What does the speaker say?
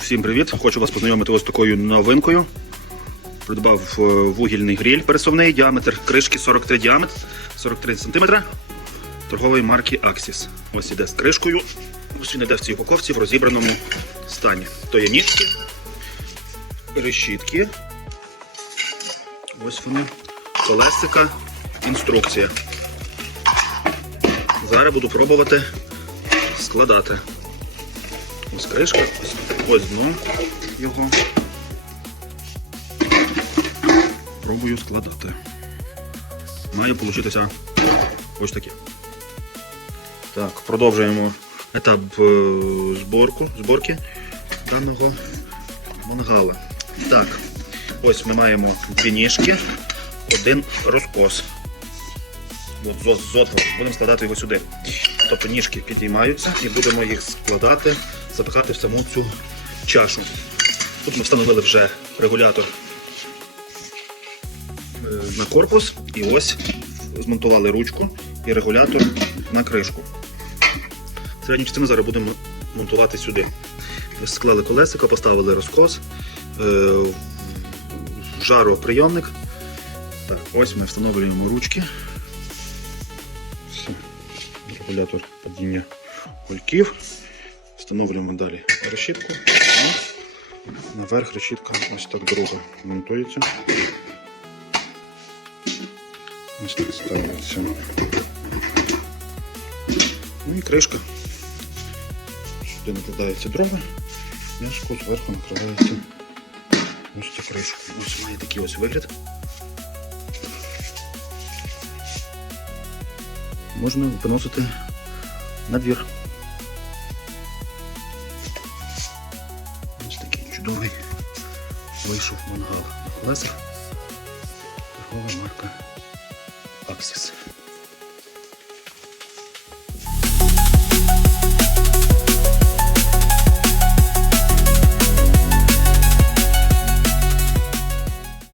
Всім привіт! Хочу вас познайомити ось такою новинкою. Придбав е, вугільний гриль пересувний, діаметр кришки 43 діаметр, 43 см торгової марки Axis. Ось іде з кришкою. Ось він іде в цій упаковці в розібраному стані. То є ніжки, решітки. Ось вони, колесика, інструкція. Зараз буду пробувати складати. Ось кришка, ось, ось дно його. Пробую складати. Має получитися ось таке. Так, продовжуємо етап е, зборку, зборки даного мангала. Так, ось ми маємо дві ніжки, один розкос. От, з, з. Будемо складати його сюди. Тобто ніжки підіймаються і будемо їх складати, запихати в саму цю чашу. Тут ми встановили вже регулятор е, на корпус і ось змонтували ручку і регулятор на кришку. Середню частину зараз будемо монтувати сюди. Склали колесико, поставили розкос, е, жароприйомник. Так, ось ми встановлюємо ручки. Регулятор падіння кульків. Встановлюємо далі решітку. Наверх решітка ось так друга монтується. Ось так ставиться. Ну і кришка. Сюди накладається дрова, м'яшко зверху накривається ось ця кришка. Ось має такий ось вигляд. Можна виносити на двір. Ось вийшов мангал на колесах. Торгова марка Axis.